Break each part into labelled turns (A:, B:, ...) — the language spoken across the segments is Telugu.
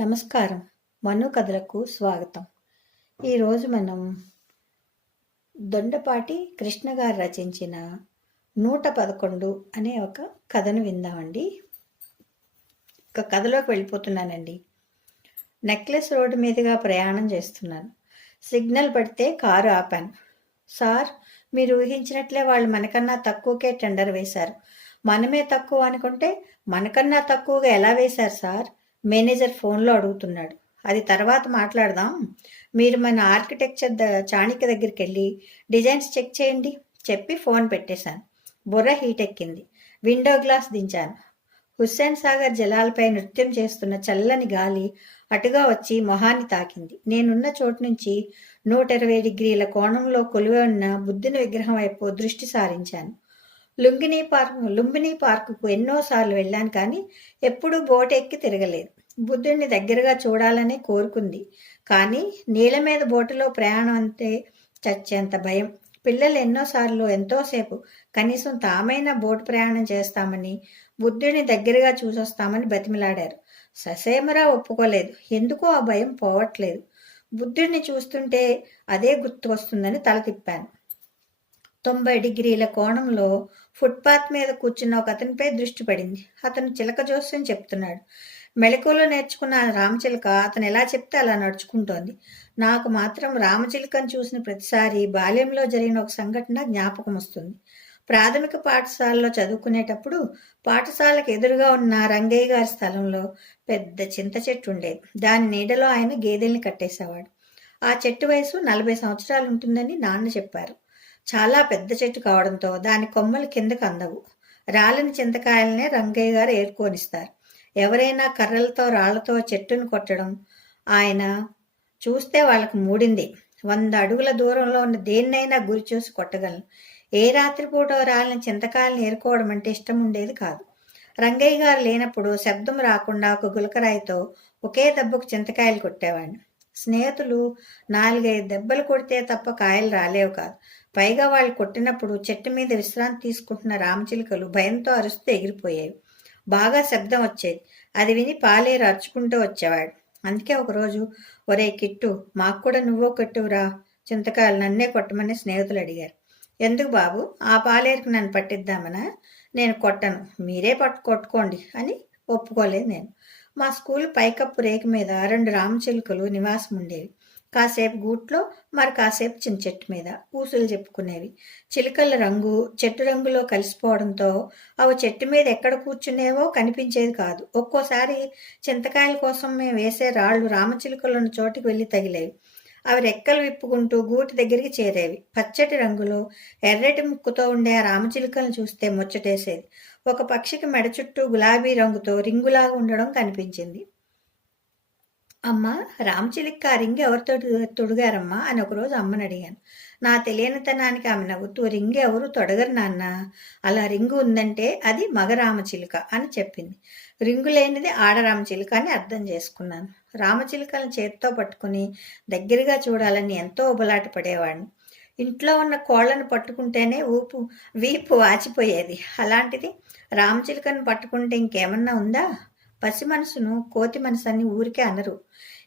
A: నమస్కారం. మను కథలకు స్వాగతం. ఈరోజు మనం దొండపాటి కృష్ణ గారు రచించిన నూట పదకొండు అనే ఒక కథను విందామండి. ఒక కథలోకి వెళ్ళిపోతున్నానండి. నెక్లెస్ రోడ్డు మీదుగా ప్రయాణం చేస్తున్నాను. సిగ్నల్ పడితే కారు ఆపాను. సార్ మీరు ఊహించినట్లే వాళ్ళు మనకన్నా తక్కువకే టెండర్ వేశారు. మనమే తక్కువ అనుకుంటే మనకన్నా తక్కువగా ఎలా వేశారు సార్? మేనేజర్ ఫోన్లో అడుగుతున్నాడు. అది తర్వాత మాట్లాడదాం. మీరు మన ఆర్కిటెక్చర్ ద చాణిక్య దగ్గరికి వెళ్ళి డిజైన్స్ చెక్ చేయండి. చెప్పి ఫోన్ పెట్టేశాను. బుర్ర హీట్ ఎక్కింది విండో గ్లాస్ దించాను. హుస్సేన్ సాగర్ జలాలపై నృత్యం చేస్తున్న చల్లని గాలి అటుగా వచ్చి మొహాన్ని తాకింది. నేనున్న చోటు నుంచి నూట ఇరవై డిగ్రీల కోణంలో కొలువై ఉన్న బుద్ధుని విగ్రహం వైపు దృష్టి సారించాను. లుంగిని పార్క్ లుంబిని పార్కుకు ఎన్నోసార్లు వెళ్ళాను కానీ ఎప్పుడూ బోట్ ఎక్కి తిరగలేదు. బుద్ధుడిని దగ్గరగా చూడాలని కోరుకుంది. కానీ నీళ్ళ మీద బోటులో ప్రయాణం అంటే చచ్చేంత భయం. పిల్లలు ఎన్నోసార్లు ఎంతోసేపు కనీసం తామైనా బోటు ప్రయాణం చేస్తామని బుద్ధుడిని దగ్గరగా చూసొస్తామని బతిమిలాడారు. ససేమరా ఒప్పుకోలేదు. ఎందుకో ఆ భయం పోవట్లేదు. బుద్ధుడిని చూస్తుంటే అదే గుర్తు వస్తుందని తల తిప్పాను. తొంభై డిగ్రీల కోణంలో ఫుట్పాత్ మీద కూర్చున్న ఒక అతనిపై దృష్టి పడింది. అతను చిలక జోస్యం చెప్తున్నాడు. మెలకువలో నేర్చుకున్న రామచిలక అతను ఎలా చెప్తే అలా నడుచుకుంటోంది. నాకు మాత్రం రామచిలకను చూసిన ప్రతిసారి బాల్యంలో జరిగిన ఒక సంఘటన జ్ఞాపకం వస్తుంది. ప్రాథమిక పాఠశాలలో చదువుకునేటప్పుడు పాఠశాలకు ఎదురుగా ఉన్న రంగయ్య గారి స్థలంలో పెద్ద చింత చెట్టు ఉండేది. దాని నీడలో ఆయన గేదెల్ని కట్టేసేవాడు. ఆ చెట్టు వయసు నలభై సంవత్సరాలు ఉంటుందని నాన్న చెప్పారు. చాలా పెద్ద చెట్టు కావడంతో దాని కొమ్మలు కిందకు అందవు. రాలిన చింతకాయలనే రంగయ్య గారు ఏరుకోనిస్తారు. ఎవరైనా కర్రలతో రాళ్ళతో చెట్టును కొట్టడం ఆయన చూస్తే వాళ్ళకు మూడింది. వంద అడుగుల దూరంలో ఉన్న దేన్నైనా గురి చూసి కొట్టగలను. ఏ రాత్రిపూట రాలిన చింతకాయలను ఏరుకోవడం అంటే ఇష్టం ఉండేది కాదు. రంగయ్య గారు లేనప్పుడు శబ్దం రాకుండా ఒక గులకరాయితో ఒకే దెబ్బకు చింతకాయలు కొట్టేవాడిని. స్నేహితులు నాలుగైదు దెబ్బలు కొడితే తప్ప కాయలు రాలేవు కాదు. పైగా వాళ్ళు కొట్టినప్పుడు చెట్టు మీద విశ్రాంతి తీసుకుంటున్న రామచిలుకలు భయంతో అరుస్తూ ఎగిరిపోయాయి బాగా శబ్దం వచ్చేది. అది విని పాలేరు అరుచుకుంటూ వచ్చేవాడు. అందుకే ఒకరోజు ఒరే కిట్టు మాకు కూడా నువ్వో కొట్టువురా చింతకాయలు నన్నే కొట్టమని స్నేహితులు అడిగారు. ఎందుకు బాబు? ఆ పాలేరుకు నన్ను పట్టిద్దామనా? నేను కొట్టను. మీరే పట్టు కొట్టుకోండి అని ఒప్పుకోలేదు నేను. మా స్కూల్ పైకప్పు రేకు మీద రెండు రామచిలుకలు నివాసం ఉండేవి కాసేపు గూట్లో మరి కాసేపు చిన్న చెట్టు మీద ఊసులు చెప్పుకునేవి. చిలుకల రంగు చెట్టు రంగులో కలిసిపోవడంతో అవి చెట్టు మీద ఎక్కడ కూర్చునేవో కనిపించేది కాదు. ఒక్కోసారి చింతకాయల కోసం మేము వేసే రాళ్ళు రామచిలుకలున్న చోటికి వెళ్ళి తగిలేవి. అవి రెక్కలు విప్పుకుంటూ గూటి దగ్గరికి చేరేవి. పచ్చటి రంగులో ఎర్రటి ముక్కుతో ఉండే ఆ రామచిలుకలను చూస్తే ముచ్చటేసేది. ఒక పక్షికి మెడ చుట్టూ గులాబీ రంగుతో రింగులాగా ఉండడం కనిపించింది. అమ్మ రామచిలిక్క ఆ రింగ్ ఎవరితో తొడిగారమ్మా అని ఒకరోజు అమ్మని అడిగాను. నా తెలియనితనానికి ఆమె నవ్వుతూ రింగ్ ఎవరు తొడగరు నాన్న. అలా రింగు ఉందంటే అది మగ రామచిలుక అని చెప్పింది. రింగు లేనిది ఆడరామచిలుక అని అర్థం చేసుకున్నాను. రామచిలుకలను చేతితో పట్టుకుని దగ్గరగా చూడాలని ఎంతో ఉబలాట పడేవాడిని. ఇంట్లో ఉన్న కోళ్ళను పట్టుకుంటేనే ఊపు వీపు వాచిపోయేది. అలాంటిది రామచిలుకను పట్టుకుంటే ఇంకేమన్నా ఉందా? పసి మనసును కోతి మనసు ఊరికే అనరు.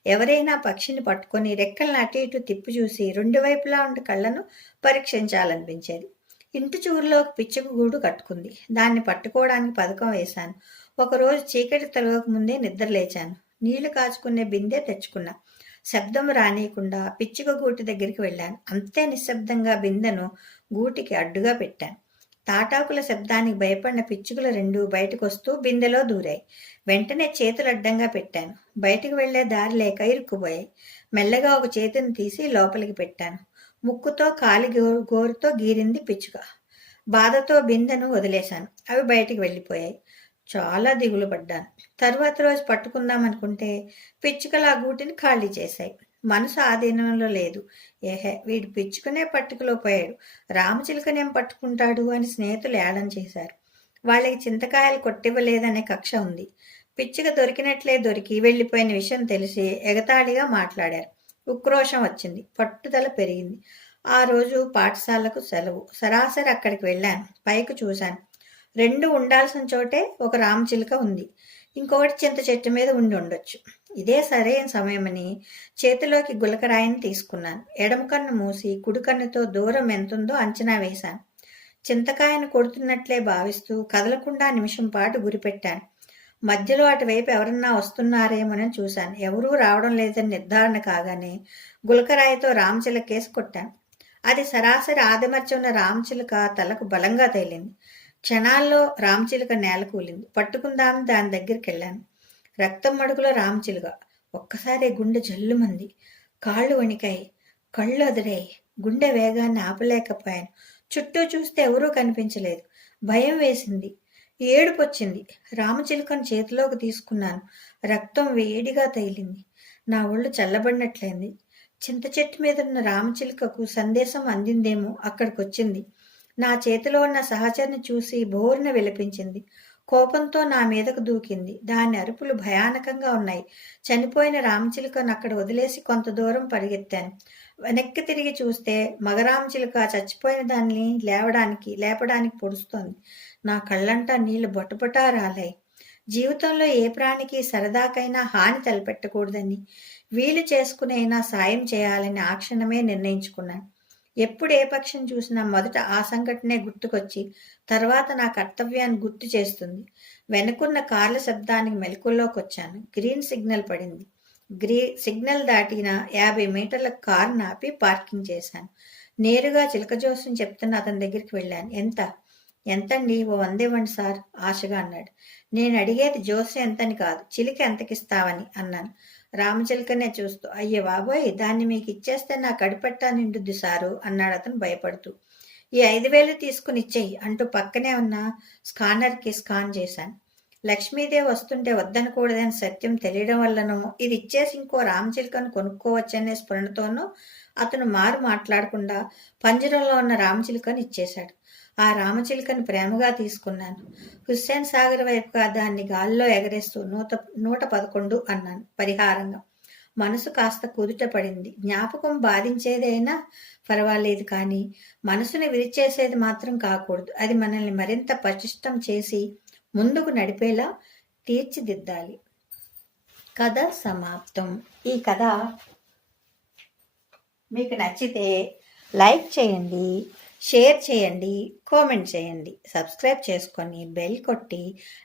A: ఎవరైనా పక్షిని పట్టుకొని రెక్కలను అటు ఇటు తిప్పి చూసి రెండు వైపులా ఉండే కళ్ళను పరీక్షించాలనిపించేది. ఇంటి చూరులో పిచ్చుకు గూడు కట్టుకుంది. దాన్ని పట్టుకోవడానికి పథకం వేశాను. ఒకరోజు చీకటి తొలగక ముందే నిద్ర లేచాను. నీళ్ళు కాచుకునే బిందె తెచ్చుకున్నా. శబ్దం రానియకుండా పిచ్చుక గూటి దగ్గరికి వెళ్ళాను. అంతే నిశ్శబ్దంగా బిందెను గూటికి అడ్డుగా పెట్టాను. తాటాకుల శబ్దానికి భయపడిన పిచ్చుకలు రెండు బయటకొస్తూ బిందెలో దూరాయి. వెంటనే చేతులు అడ్డంగా పెట్టాను. బయటికి వెళ్ళే దారి లేక ఇరుక్కుపోయాయి. మెల్లగా ఒక చేతిని తీసి లోపలికి పెట్టాను. ముక్కుతో కాలి గోరుతో గీరింది పిచ్చుక. బాధతో బిందెను వదిలేశాను. అవి బయటికి వెళ్ళిపోయాయి. చాలా దిగులు పడ్డాను. తర్వాత రోజు పట్టుకుందాం అనుకుంటే పిచ్చుకలు ఆ గూటిని ఖాళీ చేశాయి. మనసు ఆధీనంలో లేదు. ఏహే వీడు పిచ్చుకునే పట్టుకులో పోయాడు. రామచిలుకనేం పట్టుకుంటాడు అని స్నేహితులు ఏడం చేశారు. వాళ్ళకి చింతకాయలు కొట్టివ్వలేదనే కక్ష ఉంది. పిచ్చుక దొరికినట్లే దొరికి వెళ్ళిపోయిన విషయం తెలిసి ఎగతాళిగా మాట్లాడారు. ఉక్రోషం వచ్చింది. పట్టుదల పెరిగింది. ఆ రోజు పాఠశాలకు సెలవు. సరాసరి అక్కడికి వెళ్ళాను. పైకి చూశాను. రెండు ఉండాల్సిన చోటే ఒక రామచిలుక ఉంది. ఇంకొకటి చింత చెట్టు మీద ఉండి ఉండొచ్చు. ఇదే సరైన సమయమని చేతిలోకి గులకరాయిని తీసుకున్నాను. ఎడమ కన్ను మూసి కుడి కన్నుతో దూరం ఎంతుందో అంచనా వేశాను. చింతకాయను కొడుతున్నట్లే భావిస్తూ కదలకుండా నిమిషం పాటు గురిపెట్టాను. మధ్యలో అటువైపు ఎవరన్నా వస్తున్నారేమోనని చూశాను. ఎవరూ రావడం లేదని నిర్ధారణ కాగానే గులకరాయితో రామచిల కేసు కొట్టాను. అది సరాసరి ఆదిమర్చి ఉన్న రామచిలుక తలకు బలంగా తేలింది. క్షణాల్లో రామచిలుక నేల కూలింది. పట్టుకుందామని దాని దగ్గరికి వెళ్ళాను. రక్తం మడుగులో రామచిలుక ఒక్కసారి గుండె జల్లుమంది. కాళ్ళు వణికాయి. కళ్ళు అదిరాయి. గుండె వేగాన్ని ఆపలేకపోయాను. చుట్టూ చూస్తే ఎవరూ కనిపించలేదు. భయం వేసింది. ఏడుపొచ్చింది. రామచిలుకను చేతిలోకి తీసుకున్నాను. రక్తం వేడిగా తగిలింది. నా ఒళ్ళు చల్లబడినట్లయింది. చింత చెట్టు మీద ఉన్న రామచిలుకకు సందేశం అందిందేమో అక్కడికొచ్చింది. నా చేతిలో ఉన్న సహచరిని చూసి బోరున విలపించింది. కోపంతో నా మీదకు దూకింది. దాని అరుపులు భయానకంగా ఉన్నాయి. చనిపోయిన రామచిలుకను అక్కడ వదిలేసి కొంత దూరం పరిగెత్తాను. వెనక్కి తిరిగి చూస్తే మగరామచిలుక చచ్చిపోయిన దాన్ని లేవడానికి లేపడానికి పొడుస్తోంది. నా కళ్ళంటా నీళ్ళు బొటబొటా రాలాయి. జీవితంలో ఏ ప్రాణికి సరదాకైనా హాని తలపెట్టకూడదని వీలు చేసుకునైనా సాయం చేయాలని ఆ క్షణమే నిర్ణయించుకున్నాను. ఎప్పుడు ఏ పక్షం చూసినా మొదట ఆ సంఘటనే గుర్తుకొచ్చి తర్వాత నా కర్తవ్యాన్ని గుర్తు చేస్తుంది. వెనుకున్న కార్ల శబ్దానికి మెలకుల్లోకి వచ్చాను గ్రీన్ సిగ్నల్ పడింది. గ్రీ సిగ్నల్ దాటిన యాభై మీటర్ల కారు నాపి పార్కింగ్ చేశాను. నేరుగా చిలక జోస్యం చెప్తున్న అతని దగ్గరికి వెళ్ళాను. ఎంత? ఎంతండి? ఓ వందేవండి సార్ ఆశగా అన్నాడు. నేను అడిగేది జోస్ ఎంతని కాదు చిలిక ఎంతకిస్తావని అన్నాను. రామచిలకనే చూస్తూ అయ్యే బాబోయ్ దాన్ని మీకు ఇచ్చేస్తే నా కడిపెట్టా నిండుద్ది సారు అన్నాడు అతను భయపడుతూ. ఈ ఐదు వేలు తీసుకుని ఇచ్చేయి అంటూ పక్కనే ఉన్న స్కానర్కి స్కాన్ చేశాను. లక్ష్మీదేవి వస్తుంటే వద్దనకూడదని సత్యం తెలియడం వల్లనో ఇది ఇచ్చేసి ఇంకో రామచిలుకను కొనుక్కోవచ్చనే స్ఫురణతోనూ అతను మారు మాట్లాడకుండా పంజరంలో ఉన్న రామచిలుకను ఇచ్చేశాడు. ఆ రామచిలుకను ప్రేమగా తీసుకున్నాను. హుస్సేన్ సాగర్ వైపుగా దాన్ని గాల్లో ఎగరేస్తూ నూట నూట పదకొండు అన్నాను పరిహారంగా. మనసు కాస్త కుదుట పడింది. జ్ఞాపకం బాధించేదైనా పర్వాలేదు కానీ మనసుని విరిచేసేది మాత్రం కాకూడదు. అది మనల్ని మరింత పటిష్టం చేసి ముందుకు నడిపేలా తీర్చిదిద్దాలి. కథ సమాప్తం. ఈ కథ మీకు నచ్చితే లైక్ చేయండి. షేర్ చేయండి కామెంట్ చేయండి సబ్స్క్రైబ్ చేసుకొని బెల్ కొట్టి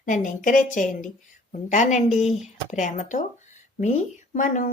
A: నన్ను ఎంకరేజ్ చేయండి. ఉంటానండి. ప్రేమతో మీ మను.